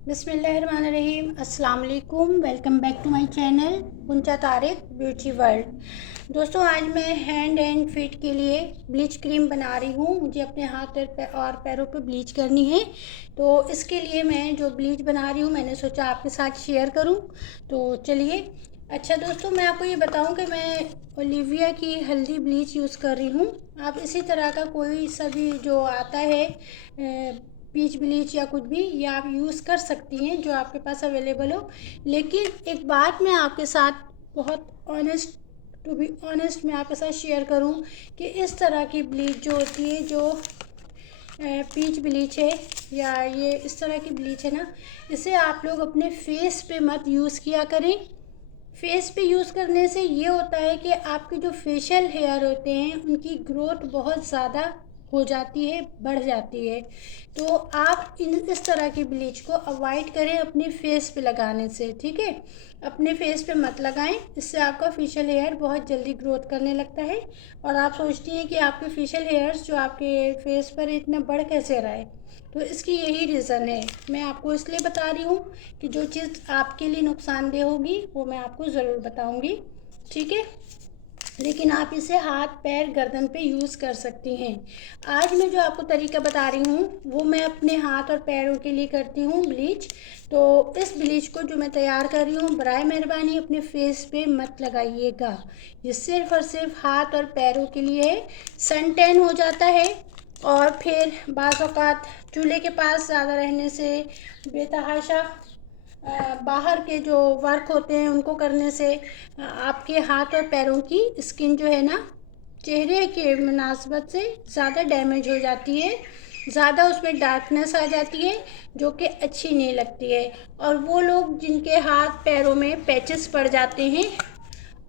बिस्मिल्लाहिर्रहमानिर्रहीम। अस्सलाम वालेकुम। Welcome back to my channel पुंचा तारिक ब्यूटी वर्ल्ड। दोस्तों, आज मैं हैंड एंड फीट के लिए ब्लीच क्रीम बना रही हूँ। मुझे अपने हाथ और पैरों पे ब्लीच करनी है, तो इसके लिए मैं जो ब्लीच बना रही हूँ मैंने सोचा आपके साथ शेयर करूँ। तो चलिए। अच्छा दोस्तों, मैं आपको ये बताऊँ कि मैं ओलिविया की हल्दी ब्लीच यूज़ कर रही हूँ। आप इसी तरह का कोई सा भी जो आता है पीच ब्लीच या कुछ भी, ये आप यूज़ कर सकती हैं जो आपके पास अवेलेबल हो। लेकिन एक बात मैं आपके साथ बहुत ऑनेस्ट टू बी ऑनेस्ट मैं आपके साथ शेयर करूं कि इस तरह की ब्लीच जो होती है, जो पीच ब्लीच है या ये इस तरह की ब्लीच है ना, इसे आप लोग अपने फेस पे मत यूज़ किया करें। फेस पे यूज़ करने से ये होता है कि आपके जो फेशियल हेयर होते हैं उनकी ग्रोथ बहुत ज़्यादा हो जाती है, बढ़ जाती है। तो आप इस तरह की ब्लीच को अवॉइड करें अपने फेस पे लगाने से, ठीक है। अपने फेस पे मत लगाएं, इससे आपका फेशियल हेयर बहुत जल्दी ग्रोथ करने लगता है। और आप सोचती हैं कि आपके फेशियल हेयर्स जो आपके फेस पर इतना बढ़ कैसे रहा है, तो इसकी यही रीज़न है। मैं आपको इसलिए बता रही हूँ कि जो चीज़ आपके लिए नुकसानदेह होगी वो मैं आपको ज़रूर बताऊँगी, ठीक है। लेकिन आप इसे हाथ पैर गर्दन पे यूज़ कर सकती हैं। आज मैं जो आपको तरीका बता रही हूँ वो मैं अपने हाथ और पैरों के लिए करती हूँ ब्लीच। तो इस ब्लीच को जो मैं तैयार कर रही हूँ, बराए मेहरबानी अपने फेस पे मत लगाइएगा। ये सिर्फ़ और सिर्फ हाथ और पैरों के लिए है। सन टैन हो जाता है और फिर बाज़ औक़ात चूल्हे के पास ज़्यादा रहने से, बेतहाशा बाहर के जो वर्क होते हैं उनको करने से आपके हाथ और पैरों की स्किन जो है ना, चेहरे के मुनासबत से ज़्यादा डैमेज हो जाती है, ज़्यादा उसमें डार्कनेस आ जाती है जो कि अच्छी नहीं लगती है। और वो लोग जिनके हाथ पैरों में पैचेस पड़ जाते हैं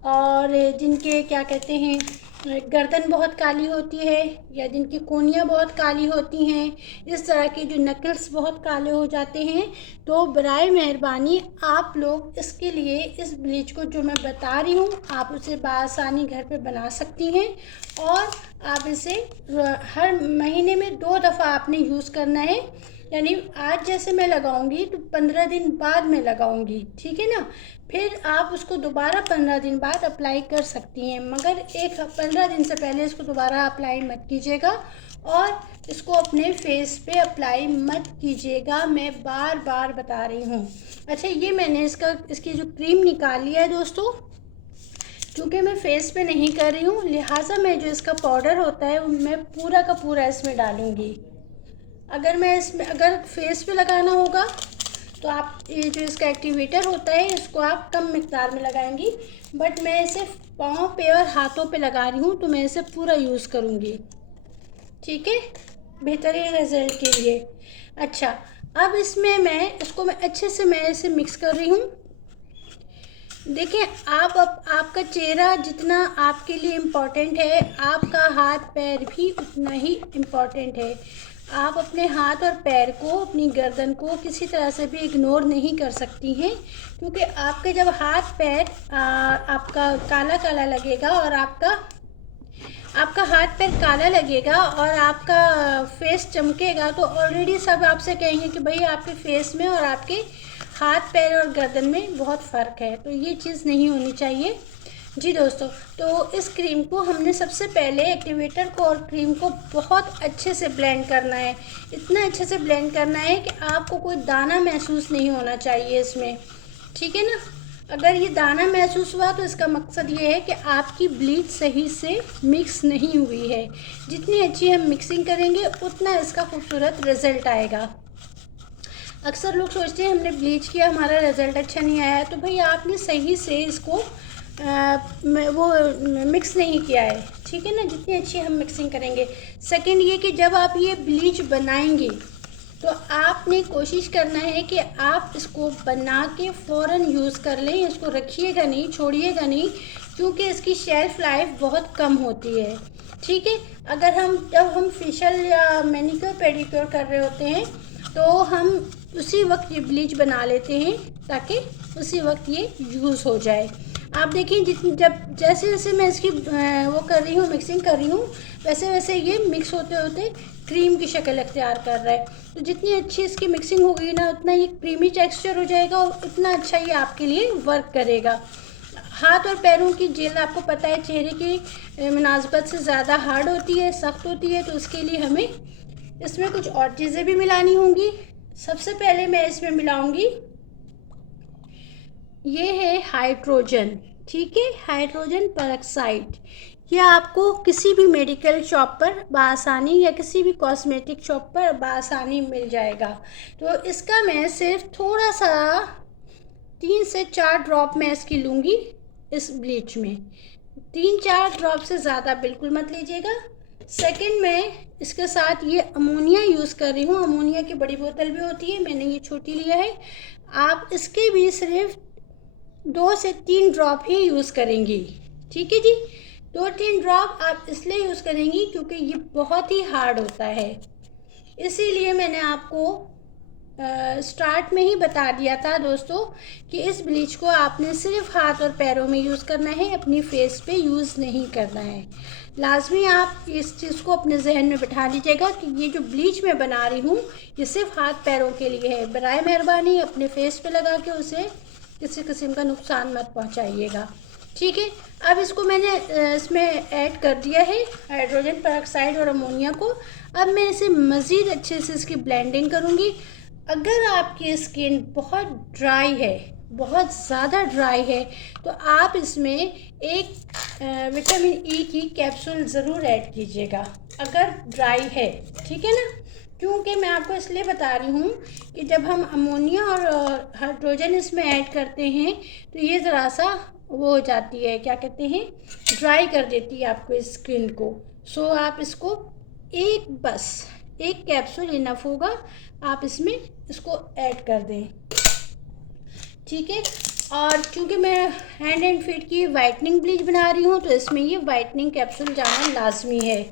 और जिनके क्या कहते हैं गर्दन बहुत काली होती है या जिनकी कोहनियाँ बहुत काली होती हैं, इस तरह के जो नकल्स बहुत काले हो जाते हैं, तो बराए मेहरबानी आप लोग इसके लिए इस ब्लीच को जो मैं बता रही हूँ आप उसे बआसानी घर पे बना सकती हैं। और आप इसे हर महीने में 2 दफ़ा आपने यूज़ करना है। यानी आज जैसे मैं लगाऊंगी तो 15 दिन बाद मैं लगाऊंगी, ठीक है ना। फिर आप उसको दोबारा 15 दिन बाद अप्लाई कर सकती हैं, मगर 15 दिन से पहले इसको दोबारा अप्लाई मत कीजिएगा और इसको अपने फेस पे अप्लाई मत कीजिएगा। मैं बार बार बता रही हूँ। अच्छा, ये मैंने इसकी जो क्रीम निकाली है दोस्तों, चूँकि मैं फेस पे नहीं कर रही हूँ लिहाजा मैं जो इसका पाउडर होता है मैं पूरा का पूरा इसमें डालूँगी। अगर फेस पे लगाना होगा तो आप ये जो इसका एक्टिवेटर होता है इसको आप कम मिकदार में लगाएंगी, बट मैं इसे पाँव पे और हाथों पे लगा रही हूँ तो मैं इसे पूरा यूज़ करूँगी, ठीक है, बेहतरीन रिजल्ट के लिए। अच्छा, अब इसमें मैं अच्छे से मैं इसे मिक्स कर रही हूँ। देखिए, अब आपका चेहरा जितना आपके लिए इम्पॉर्टेंट है, आपका हाथ पैर भी उतना ही इम्पॉर्टेंट है। आप अपने हाथ और पैर को, अपनी गर्दन को किसी तरह से भी इग्नोर नहीं कर सकती हैं, क्योंकि आपके जब हाथ पैर आपका काला काला लगेगा और आपका हाथ पैर काला लगेगा और आपका फेस चमकेगा, तो ऑलरेडी सब आपसे कहेंगे कि भाई आपके फेस में और आपके हाथ पैर और गर्दन में बहुत फ़र्क है। तो ये चीज़ नहीं होनी चाहिए जी दोस्तों। तो इस क्रीम को हमने सबसे पहले एक्टिवेटर को और क्रीम को बहुत अच्छे से ब्लेंड करना है। इतना अच्छे से ब्लेंड करना है कि आपको कोई दाना महसूस नहीं होना चाहिए इसमें, ठीक है ना। अगर ये दाना महसूस हुआ तो इसका मकसद ये है कि आपकी ब्लीच सही से मिक्स नहीं हुई है। जितनी अच्छी हम मिक्सिंग करेंगे उतना इसका खूबसूरत रिज़ल्ट आएगा। अक्सर लोग सोचते हैं हमने ब्लीच किया, हमारा रिज़ल्ट अच्छा नहीं आया, तो भाई आपने सही से इसको वो मिक्स नहीं किया है, ठीक है ना। जितनी अच्छी हम मिक्सिंग करेंगे। सेकंड ये कि जब आप ये ब्लीच बनाएंगे तो आपने कोशिश करना है कि आप इसको बना के फ़ौरन यूज़ कर लें, इसको रखिएगा नहीं, छोड़िएगा नहीं, क्योंकि इसकी शेल्फ़ लाइफ बहुत कम होती है, ठीक है। जब हम फेशियल या मैनिक्योर पेडिक्योर कर रहे होते हैं तो हम उसी वक्त ये ब्लीच बना लेते हैं ताकि उसी वक्त ये यूज़ हो जाए। आप देखिए जैसे जैसे मैं इसकी वो कर रही हूँ, मिक्सिंग कर रही हूँ, वैसे वैसे ये मिक्स होते होते क्रीम की शक्ल अख्तियार कर रहा है। तो जितनी अच्छी इसकी मिक्सिंग होगी ना, उतना ये क्रीमी टेक्सचर हो जाएगा और उतना अच्छा ये आपके लिए वर्क करेगा। हाथ और पैरों की जेल आपको पता है चेहरे की मुनासबत से ज़्यादा हार्ड होती है, सख्त होती है, तो उसके लिए हमें इसमें कुछ और चीज़ें भी मिलानी होंगी। सबसे पहले मैं इसमें मिलाऊंगी, ये है हाइड्रोजन, ठीक है, हाइड्रोजन पेरोक्साइड। ये आपको किसी भी मेडिकल शॉप पर बआसानी या किसी भी कॉस्मेटिक शॉप पर बआसानी मिल जाएगा। तो इसका मैं सिर्फ थोड़ा सा 3 से 4 ड्रॉप मैं इसकी लूँगी इस ब्लीच में। 3-4 ड्रॉप से ज़्यादा बिल्कुल मत लीजिएगा। सेकंड मैं इसके साथ ये अमोनिया यूज़ कर रही हूँ। अमोनिया की बड़ी बोतल भी होती है, मैंने ये छोटी लिया है। आप इसके भी सिर्फ 2 से 3 ड्रॉप ही यूज़ करेंगी, ठीक है जी। 2-3 ड्रॉप आप इसलिए यूज़ करेंगी क्योंकि ये बहुत ही हार्ड होता है, इसीलिए मैंने आपको स्टार्ट में ही बता दिया था दोस्तों कि इस ब्लीच को आपने सिर्फ हाथ और पैरों में यूज़ करना है, अपनी फेस पे यूज़ नहीं करना है। लाजमी आप इस चीज़ को अपने जहन में बिठा लीजिएगा कि ये जो ब्लीच मैं बना रही हूँ ये सिर्फ हाथ पैरों के लिए है। बराए मेहरबानी अपने फेस पे लगा के उसे किसी किस्म का नुकसान मत पहुँचाइएगा, ठीक है। अब इसको मैंने इसमें ऐड कर दिया है हाइड्रोजन पेरोक्साइड और अमोनिया को। अब मैं इसे मज़ीद अच्छे से इसकी ब्लेंडिंग करूँगी। अगर आपकी स्किन बहुत ड्राई है, बहुत ज़्यादा ड्राई है, तो आप इसमें एक विटामिन ई की कैप्सूल ज़रूर ऐड कीजिएगा अगर ड्राई है, ठीक है ना। क्योंकि मैं आपको इसलिए बता रही हूँ कि जब हम अमोनिया और हाइड्रोजन इसमें ऐड करते हैं तो ये ज़रा सा वो हो जाती है, क्या कहते हैं, ड्राई कर देती है आपको स्किन को। सो आप इसको बस एक कैप्सूल इनफ होगा, आप इसमें इसको ऐड कर दें, ठीक है। और क्योंकि मैं हैंड एंड फीट की वाइटनिंग ब्लीच बना रही हूँ तो इसमें ये वाइटनिंग कैप्सूल जाना लाजमी है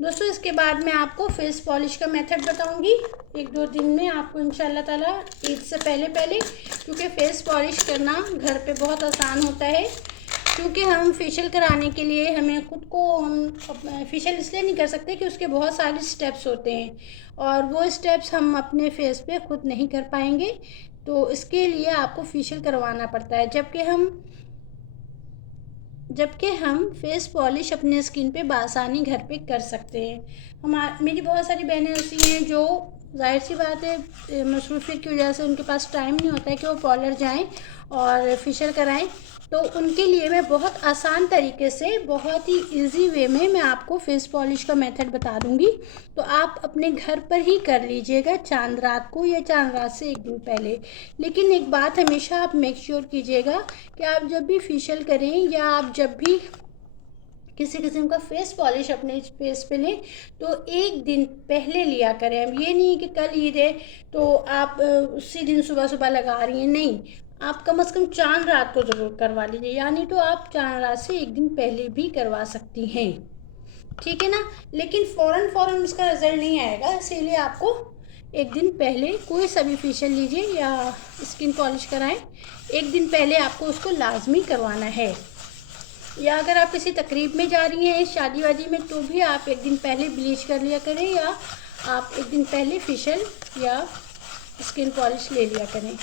दोस्तों। इसके बाद मैं आपको फेस पॉलिश का मेथड बताऊंगी 1-2 दिन में आपको इंशाल्लाह ताला, ईद से पहले क्योंकि फेस पॉलिश करना घर पे बहुत आसान होता है। क्योंकि हम फेशियल कराने के लिए हमें ख़ुद को, हम फेशियल इसलिए नहीं कर सकते कि उसके बहुत सारे स्टेप्स होते हैं और वो स्टेप्स हम अपने फेस पे ख़ुद नहीं कर पाएंगे, तो इसके लिए आपको फेशियल करवाना पड़ता है। जबकि हम फेस पॉलिश अपने स्किन पे बासानी घर पे कर सकते हैं। मेरी बहुत सारी बहनें ऐसी हैं जो जाहिर सी बात है मसरूफियत की वजह से उनके पास टाइम नहीं होता है कि वो पार्लर जाएं और फेशियल कराएं, तो उनके लिए मैं बहुत आसान तरीके से, बहुत ही इजी वे में मैं आपको फेस पॉलिश का मेथड बता दूंगी। तो आप अपने घर पर ही कर लीजिएगा चांद रात को या चांद रात से 1 दिन पहले। लेकिन एक बात हमेशा आप मेक श्योर कीजिएगा कि आप जब भी फेशियल करें या आप जब भी किसी किस्म का फेस पॉलिश अपने फेस पे लें तो 1 दिन पहले लिया करें। अब ये नहीं कि कल ईद है तो आप उसी दिन सुबह सुबह लगा रही हैं, नहीं, आप कम से कम चांद रात को ज़रूर करवा लीजिए, यानी तो आप चांद रात से 1 दिन पहले भी करवा सकती हैं, ठीक है ना। लेकिन फ़ौरन इसका रिज़ल्ट नहीं आएगा, इसीलिए आपको 1 दिन पहले कोई सा भी फेशियल लीजिए या स्किन पॉलिश कराएं, 1 दिन पहले आपको उसको लाजमी करवाना है। या अगर आप किसी तकरीब में जा रही हैं शादी वादी में तो भी आप 1 दिन पहले ब्लीच कर लिया करें या आप 1 दिन पहले फेशियल या स्किन पॉलिश ले लिया करें,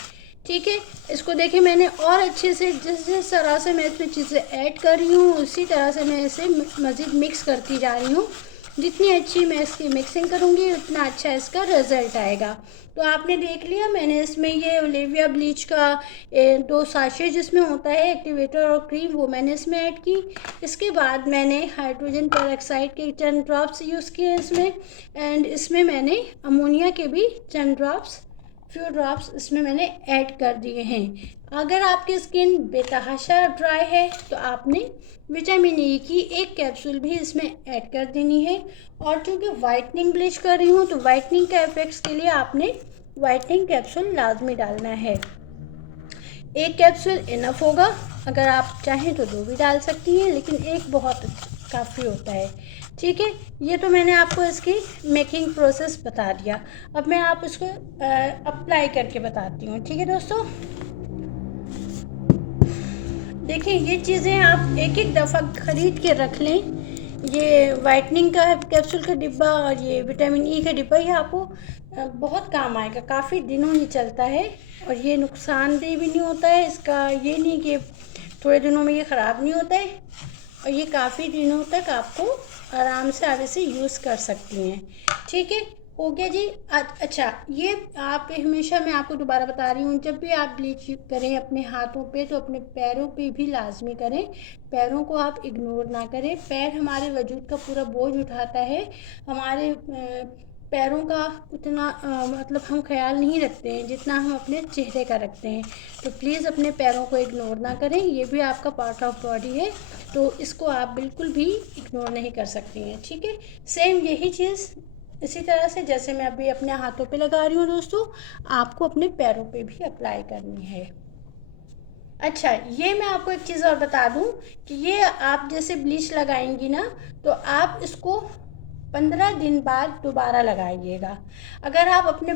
ठीक है। इसको देखिए मैंने और अच्छे से जिस तरह से मैं इसमें चीज़ें ऐड कर रही हूँ उसी तरह से मैं इसे मज़ीद मिक्स करती जा रही हूँ। जितनी अच्छी मैं इसकी मिक्सिंग करूँगी उतना अच्छा इसका रिज़ल्ट आएगा। तो आपने देख लिया मैंने इसमें ये ओलिविया ब्लीच का 2 साशे जिसमें होता है एक्टिवेटर और क्रीम, वो मैंने इसमें ऐड की। इसके बाद मैंने हाइड्रोजन पेरोक्साइड के 10 ड्रॉप्स यूज़ किए इसमें, एंड इसमें मैंने अमोनिया के भी 10 फ्यू ड्रॉप्स इसमें मैंने ऐड कर दिए हैं। अगर आपकी स्किन बेतहाशा ड्राई है तो आपने विटामिन ई की 1 कैप्सूल भी इसमें ऐड कर देनी है। और चूँकि वाइटनिंग ब्लीच कर रही हूँ तो वाइटनिंग के इफेक्ट्स के लिए आपने वाइटनिंग कैप्सूल लाजमी डालना है। 1 कैप्सूल इनफ होगा, अगर आप चाहें तो 2 भी डाल सकती हैं, लेकिन 1 बहुत काफ़ी होता है, ठीक है। ये तो मैंने आपको इसकी मेकिंग प्रोसेस बता दिया। अब मैं आप इसको अप्लाई करके बताती हूँ, ठीक है दोस्तों। देखिए ये चीज़ें आप एक एक दफ़ा ख़रीद के रख लें। ये वाइटनिंग का कैप्सूल का डिब्बा और ये विटामिन ई का डिब्बा, ये आपको बहुत काम आएगा, काफ़ी दिनों ही चलता है और ये नुकसानदेह भी नहीं होता है। इसका ये नहीं कि थोड़े दिनों में ये ख़राब नहीं होता है और ये काफ़ी दिनों तक आपको आराम से आप इसे यूज़ कर सकती हैं। ठीक है, हो गया जी। अच्छा, ये आप हमेशा, मैं आपको दोबारा बता रही हूँ, जब भी आप ब्लीच करें अपने हाथों पे तो अपने पैरों पे भी लाजमी करें। पैरों को आप इग्नोर ना करें। पैर हमारे वजूद का पूरा बोझ उठाता है। हमारे पैरों का उतना मतलब हम ख्याल नहीं रखते हैं जितना हम अपने चेहरे का रखते हैं। तो प्लीज़ अपने पैरों को इग्नोर ना करें, ये भी आपका पार्ट ऑफ बॉडी है, तो इसको आप बिल्कुल भी इग्नोर नहीं कर सकती हैं। ठीक है, सेम यही चीज़ इसी तरह से जैसे मैं अभी अपने हाथों पे लगा रही हूँ दोस्तों, आपको अपने पैरों पे भी अप्लाई करनी है। अच्छा, ये मैं आपको एक चीज़ और बता दूं कि ये आप जैसे ब्लीच लगाएंगी ना, तो आप इसको 15 दिन बाद दोबारा लगाइएगा। अगर आप अपने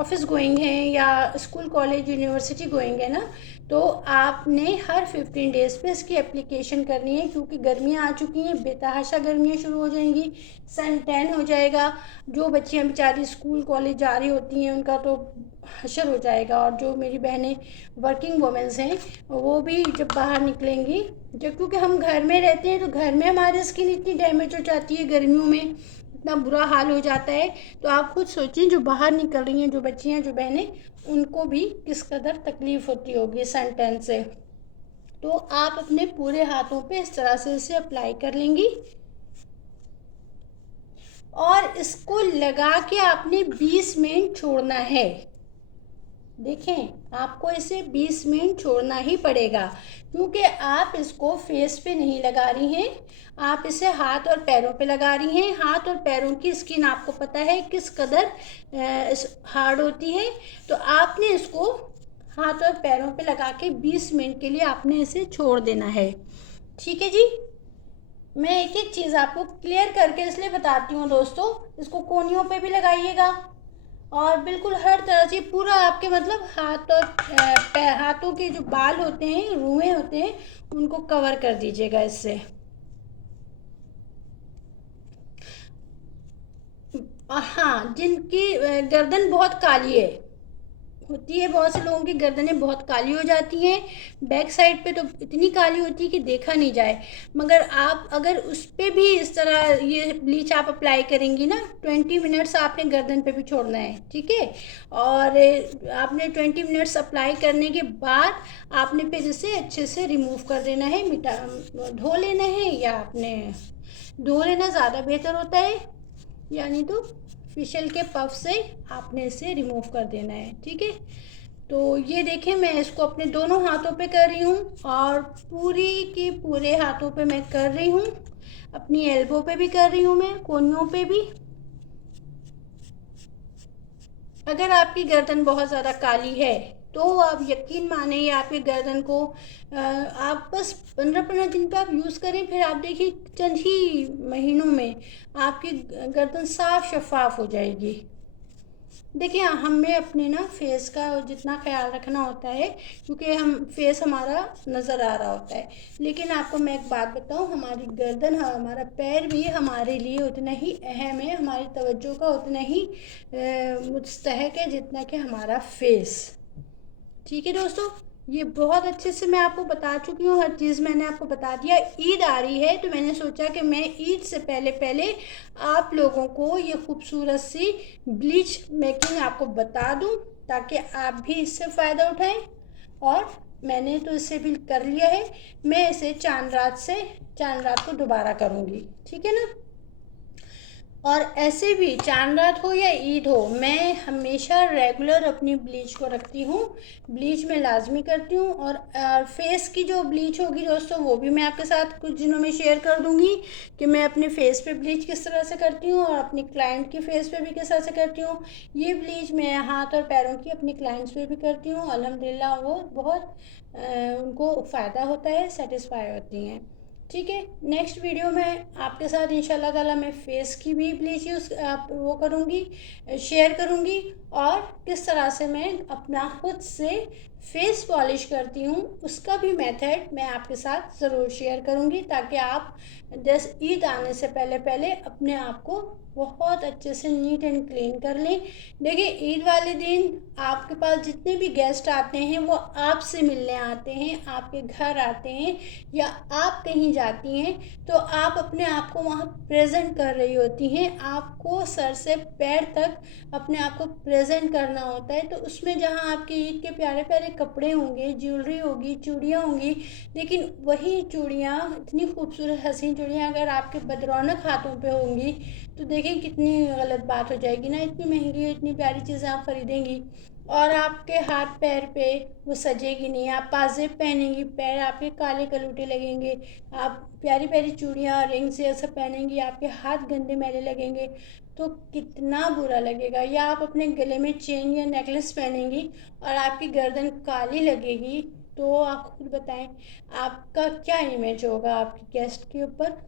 ऑफिस गोइंग हैं या स्कूल कॉलेज यूनिवर्सिटी गोइंग है ना, तो आपने हर 15 डेज़ पे इसकी एप्लीकेशन करनी है, क्योंकि गर्मियाँ आ चुकी हैं, बेतहाशा गर्मियाँ शुरू हो जाएंगी, सन टैन हो जाएगा। जो बच्चियाँ बेचारी स्कूल कॉलेज जा रही होती हैं उनका तो हशर हो जाएगा, और जो मेरी बहनें वर्किंग वुमेंस हैं वो भी जब बाहर निकलेंगी, जब क्योंकि हम घर में रहते हैं तो घर में हमारी स्किन इतनी डैमेज हो जाती है, गर्मियों में इतना बुरा हाल हो जाता है। तो आप खुद सोचिए, जो बाहर निकल रही हैं जो बच्चियां, जो बहनें, उनको भी किस कदर तकलीफ़ होती होगी सन टैन से। तो आप अपने पूरे हाथों पे इस तरह से इसे अप्लाई कर लेंगी और इसको लगा के आपने 20 मिनट छोड़ना है। देखें, आपको इसे 20 मिनट छोड़ना ही पड़ेगा, क्योंकि आप इसको फेस पे नहीं लगा रही हैं, आप इसे हाथ और पैरों पे लगा रही हैं। हाथ और पैरों की स्किन आपको पता है किस कदर हार्ड होती है। तो आपने इसको हाथ और पैरों पे लगा के 20 मिनट के लिए आपने इसे छोड़ देना है। ठीक है जी। मैं एक एक चीज़ आपको क्लियर करके इसलिए बताती हूँ दोस्तों, इसको कोनियों पे भी लगाइएगा और बिल्कुल हर तरह से पूरा आपके मतलब हाथ और हाथों के जो बाल होते हैं, रुएं होते हैं, उनको कवर कर दीजिएगा इससे। हाँ, जिनकी गर्दन बहुत काली होती है, बहुत से लोगों की गर्दनें बहुत काली हो जाती हैं, बैक साइड पे तो इतनी काली होती है कि देखा नहीं जाए। मगर आप अगर उस पर भी इस तरह ये ब्लीच आप अप्लाई करेंगी ना, 20 मिनट्स आपने गर्दन पे भी छोड़ना है। ठीक है, और आपने 20 मिनट्स अप्लाई करने के बाद आपने फिर इसे अच्छे से रिमूव कर देना है, धो लेना है, या आपने धो लेना ज़्यादा बेहतर होता है, यानी तो फेशियल के पफ से आपने इसे रिमूव कर देना है। ठीक है, तो ये देखें, मैं इसको अपने दोनों हाथों पे कर रही हूँ और पूरी के पूरे हाथों पे मैं कर रही हूँ, अपनी एल्बो पे भी कर रही हूँ, मैं कोनियों पे भी। अगर आपकी गर्दन बहुत ज़्यादा काली है तो आप यकीन माने, ये आपकी गर्दन को आप बस 15-15 दिन पे आप यूज़ करें, फिर आप देखिए चंद ही महीनों में आपकी गर्दन साफ शफाफ हो जाएगी। देखिए, हमें अपने ना फेस का जितना ख्याल रखना होता है, क्योंकि हम फेस हमारा नज़र आ रहा होता है, लेकिन आपको मैं एक बात बताऊं, हमारी गर्दन, हमारा पैर भी हमारे लिए उतना ही अहम है, हमारी तवज्जो का उतना ही मुस्तहक है जितना कि हमारा फेस। ठीक है दोस्तों, ये बहुत अच्छे से मैं आपको बता चुकी हूँ, हर चीज़ मैंने आपको बता दिया। ईद आ रही है तो मैंने सोचा कि मैं ईद से पहले पहले आप लोगों को ये खूबसूरत सी ब्लीच मेकिंग आपको बता दूँ, ताकि आप भी इससे फ़ायदा उठाएं। और मैंने तो इसे भी कर लिया है, मैं इसे चांद रात को दोबारा करूँगी। ठीक है ना। और ऐसे भी चांद रात हो या ईद हो, मैं हमेशा रेगुलर अपनी ब्लीच को रखती हूँ, ब्लीच मैं लाजमी करती हूँ। और फेस की जो ब्लीच होगी दोस्तों, वो भी मैं आपके साथ कुछ दिनों में शेयर कर दूँगी कि मैं अपने फेस पे ब्लीच किस तरह से करती हूँ और अपनी क्लाइंट की फेस पे भी किस तरह से करती हूँ। ये ब्लीच मैं हाथ और पैरों की अपनी क्लाइंट्स पे भी करती हूँ, अल्हम्दुलिल्लाह वो बहुत उनको फ़ायदा होता है, सेटिस्फाई होती हैं। ठीक है, नेक्स्ट वीडियो में आपके साथ इंशाल्लाह ताला मैं फेस की भी ब्लीच यूज़ वो करूँगी, शेयर करूँगी, और किस तरह से मैं अपना खुद से फेस पॉलिश करती हूँ उसका भी मेथड मैं आपके साथ ज़रूर शेयर करूँगी, ताकि आप जैसे ईद आने से पहले पहले अपने आप को बहुत अच्छे से नीट एंड क्लीन कर लें। देखिए, ईद वाले दिन आपके पास जितने भी गेस्ट आते हैं वो आपसे मिलने आते हैं, आपके घर आते हैं, या आप कहीं जाती हैं तो आप अपने आप को वहाँ प्रेजेंट कर रही होती हैं। आपको सर से पैर तक अपने आप को प्रेजेंट करना होता है। तो उसमें जहाँ आपके ईद के प्यारे प्यारे कपड़े होंगे, ज्वेलरी होगी, चूड़ियाँ होंगी, लेकिन वही चूड़ियाँ, इतनी खूबसूरत हसीन चूड़ियाँ अगर आपके बदरौनक हाथों पे होंगी तो देखें कितनी गलत बात हो जाएगी ना। इतनी महंगी, इतनी प्यारी चीज़ें आप खरीदेंगी और आपके हाथ पैर पे वो सजेगी नहीं। आप पाजेब पहनेंगी, पैर आपके काले कलूटे लगेंगे। आप प्यारी प्यारी चूड़ियाँ, रिंग्स ये सब पहनेंगी, आपके हाथ गंदे मैले लगेंगे तो कितना बुरा लगेगा। या आप अपने गले में चेन या नेकलेस पहनेंगी और आपकी गर्दन काली लगेगी, तो आप खुद बताएं आपका क्या इमेज होगा आपके गेस्ट के ऊपर।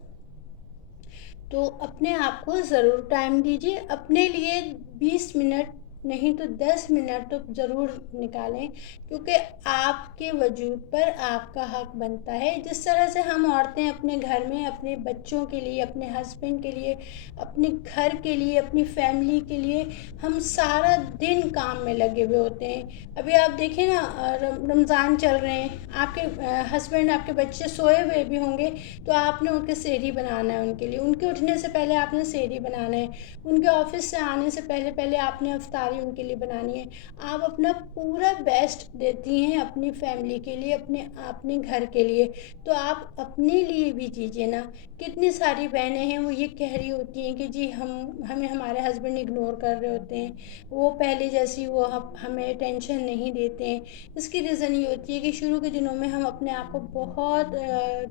तो अपने आप को ज़रूर टाइम दीजिए, अपने लिए 20 मिनट नहीं तो 10 मिनट तो ज़रूर निकालें, क्योंकि आपके वजूद पर आपका हक बनता है। जिस तरह से हम औरतें अपने घर में अपने बच्चों के लिए, अपने हस्बैंड के लिए, अपने घर के लिए, अपनी फैमिली के लिए हम सारा दिन काम में लगे हुए होते हैं। अभी आप देखें ना, रमज़ान चल रहे हैं, आपके हस्बैंड, आपके बच्चे सोए हुए भी होंगे तो आपने उनके सेहरी बनाना है, उनके लिए उनके उठने से पहले आपने सेहरी बनाना है, उनके ऑफिस से आने से पहले पहले आपने अफ्तारी उनके लिए बनानी है। आप अपना पूरा बेस्ट देती हैं अपनी फैमिली के लिए, अपने घर के लिए, तो आप अपने लिए भी दीजिए ना। कितनी सारी बहनें हैं वो ये कह रही होती हैं कि जी हमें हमारे हस्बैंड इग्नोर कर रहे होते हैं, वो पहले जैसी वो हमें टेंशन नहीं देते हैं। इसकी रीज़न ये होती है कि शुरू के दिनों में हम अपने आप को बहुत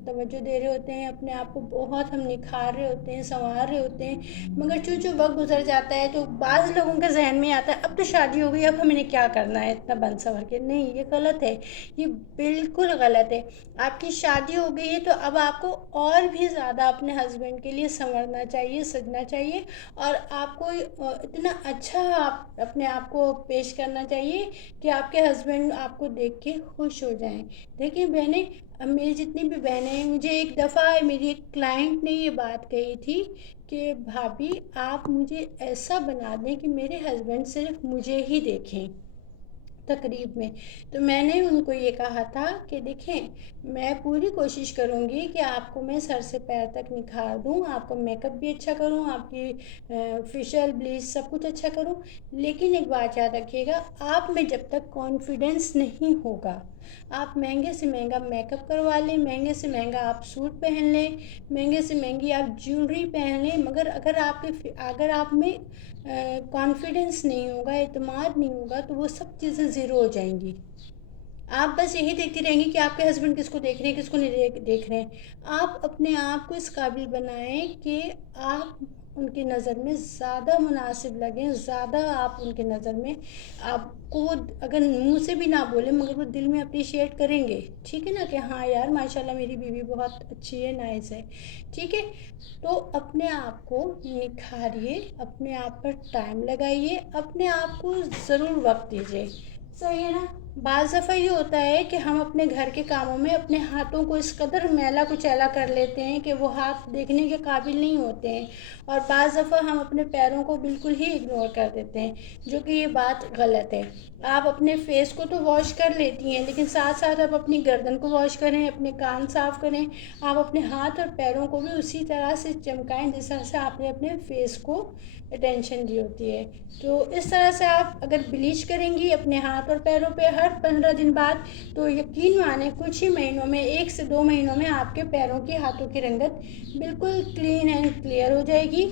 तवज्जो दे रहे होते हैं, अपने आप को बहुत हम निखार रहे होते हैं, संवार रहे होते हैं, मगर चूँ वक्त गुजर जाता है तो बाज़ लोगों के जहन में आता है अब तो शादी हो गई, अब हमें क्या करना है इतना बन संवर के। नहीं, ये गलत है, ये बिल्कुल गलत है। आपकी शादी हो गई है तो अब आपको और भी ज़्यादा अपने हस्बैंड के लिए संवरना चाहिए, सजना चाहिए, और आपको इतना अच्छा आप अपने आप को पेश करना चाहिए कि आपके हस्बैंड आपको देख के खुश हो जाएं। देखिए बहनें, अब मेरी जितनी भी बहनें हैं, मुझे एक दफ़ा मेरी एक क्लाइंट ने ये बात कही थी कि भाभी आप मुझे ऐसा बना दें कि मेरे हस्बैंड सिर्फ मुझे ही देखें तकरीब में। तो मैंने उनको ये कहा था कि देखें, मैं पूरी कोशिश करूँगी कि आपको मैं सर से पैर तक निखार दूँ, आपका मेकअप भी अच्छा करूँ, आपकी फेशियल ब्लीच सब कुछ अच्छा करूँ, लेकिन एक बात याद रखिएगा, आप में जब तक कॉन्फिडेंस नहीं होगा, आप महंगे से महंगा मेकअप करवा लें, महंगे से महंगा आप सूट पहन लें, महंगे से महंगी आप ज्वेलरी पहन लें, मगर अगर आप में कॉन्फिडेंस नहीं होगा, एतमाद नहीं होगा, तो वो सब चीज़ें ज़ीरो हो जाएंगी। आप बस यही देखती रहेंगी कि आपके हस्बैंड किसको देख रहे हैं, किसको नहीं देख रहे हैं। आप अपने आप को इस काबिल बनाएं कि आप उनकी नज़र में ज़्यादा मुनासिब लगें, ज़्यादा आप उनकी नज़र में, आपको अगर मुंह से भी ना बोले मगर वो दिल में अप्रिशिएट करेंगे, ठीक है ना, कि हाँ यार माशाल्लाह मेरी बीवी बहुत अच्छी है, नाइस है, ठीक है। तो अपने आप को निखारिए, अपने आप पर टाइम लगाइए, अपने आप को ज़रूर वक्त दीजिए, सही है ना। बाज़ दफ़ा ये होता है कि हम अपने घर के कामों में अपने हाथों को इस कदर मैला कुचैला कर लेते हैं कि वो हाथ देखने के काबिल नहीं होते हैं, और बाज़ दफ़ा हम अपने पैरों को बिल्कुल ही इग्नोर कर देते हैं, जो कि ये बात गलत है। आप अपने फेस को तो वॉश कर लेती हैं, लेकिन साथ साथ आप अपनी गर्दन को वॉश करें, अपने कान साफ़ करें, आप अपने हाथ और पैरों को भी उसी तरह से चमकाएं जिस तरह से आपने अपने फेस को अटेंशन दी होती है। तो इस तरह से आप अगर ब्लीच करेंगी अपने हाथ और पैरों पे हर 15 दिन बाद, तो यकीन माने कुछ ही महीनों में, 1 से 2 महीनों में आपके पैरों की, हाथों की रंगत बिल्कुल क्लीन एंड क्लियर हो जाएगी।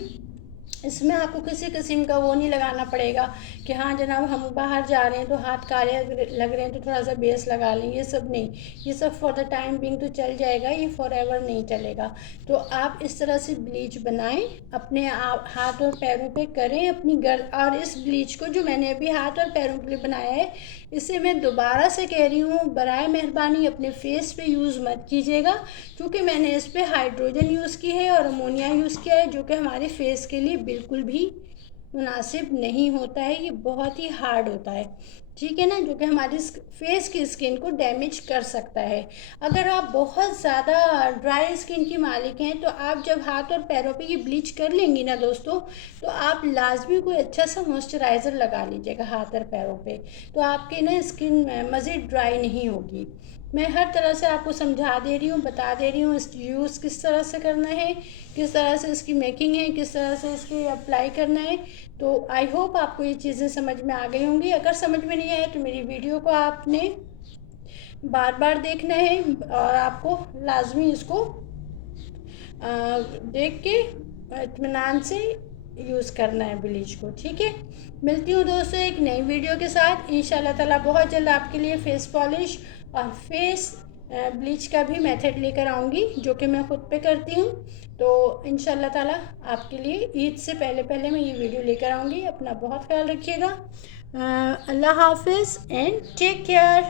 इसमें आपको किसी किस्म का वो नहीं लगाना पड़ेगा कि हाँ जनाब हम बाहर जा रहे हैं तो हाथ काले लग रहे हैं तो थोड़ा सा बेस लगा लें, ये सब नहीं। ये सब फॉर द टाइम बिंग तो चल जाएगा, ये फॉर एवर नहीं चलेगा। तो आप इस तरह से ब्लीच बनाएं, अपने आप हाथ और पैरों पे करें अपनी और इस ब्लीच को जो मैंने अभी हाथ और पैरों के लिए बनाया है, इसे मैं दोबारा से कह रही हूँ, बराए मेहरबानी अपने फेस पे यूज़ मत कीजिएगा, क्योंकि मैंने इस पर हाइड्रोजन यूज़ की है और अमोनिया यूज़ किया है, जो कि हमारे फेस के लिए बिल्कुल भी मुनासिब नहीं होता है, ये बहुत ही हार्ड होता है, ठीक है ना, जो कि हमारी फेस की स्किन को डैमेज कर सकता है। अगर आप बहुत ज़्यादा ड्राई स्किन की मालिक हैं तो आप जब हाथ और पैरों पे ये ब्लीच कर लेंगी ना दोस्तों, तो आप लाजमी कोई अच्छा सा मॉइस्चराइज़र लगा लीजिएगा हाथ और पैरों पे, तो आपकी ना स्किन मज़ीद ड्राई नहीं होगी। मैं हर तरह से आपको समझा दे रही हूँ, बता दे रही हूँ इस यूज़ किस तरह से करना है, किस तरह से इसकी मेकिंग है, किस तरह से इसकी अप्लाई करना है। तो आई होप आपको ये चीज़ें समझ में आ गई होंगी। अगर समझ में नहीं आए तो मेरी वीडियो को आपने बार बार देखना है और आपको लाजमी इसको देख के इत्मीनान से यूज़ करना है ब्लीच को, ठीक है। मिलती हूँ दोस्तों एक नई वीडियो के साथ इंशाल्लाह ताला। बहुत जल्द आपके लिए फेस पॉलिश और फेस ब्लीच का भी मेथड लेकर आऊँगी, जो कि मैं ख़ुद पे करती हूँ। तो इंशाल्लाह ताला आपके लिए ईद से पहले पहले मैं ये वीडियो लेकर आऊँगी। अपना बहुत ख्याल रखिएगा। अल्लाह हाफिज़ एंड टेक केयर।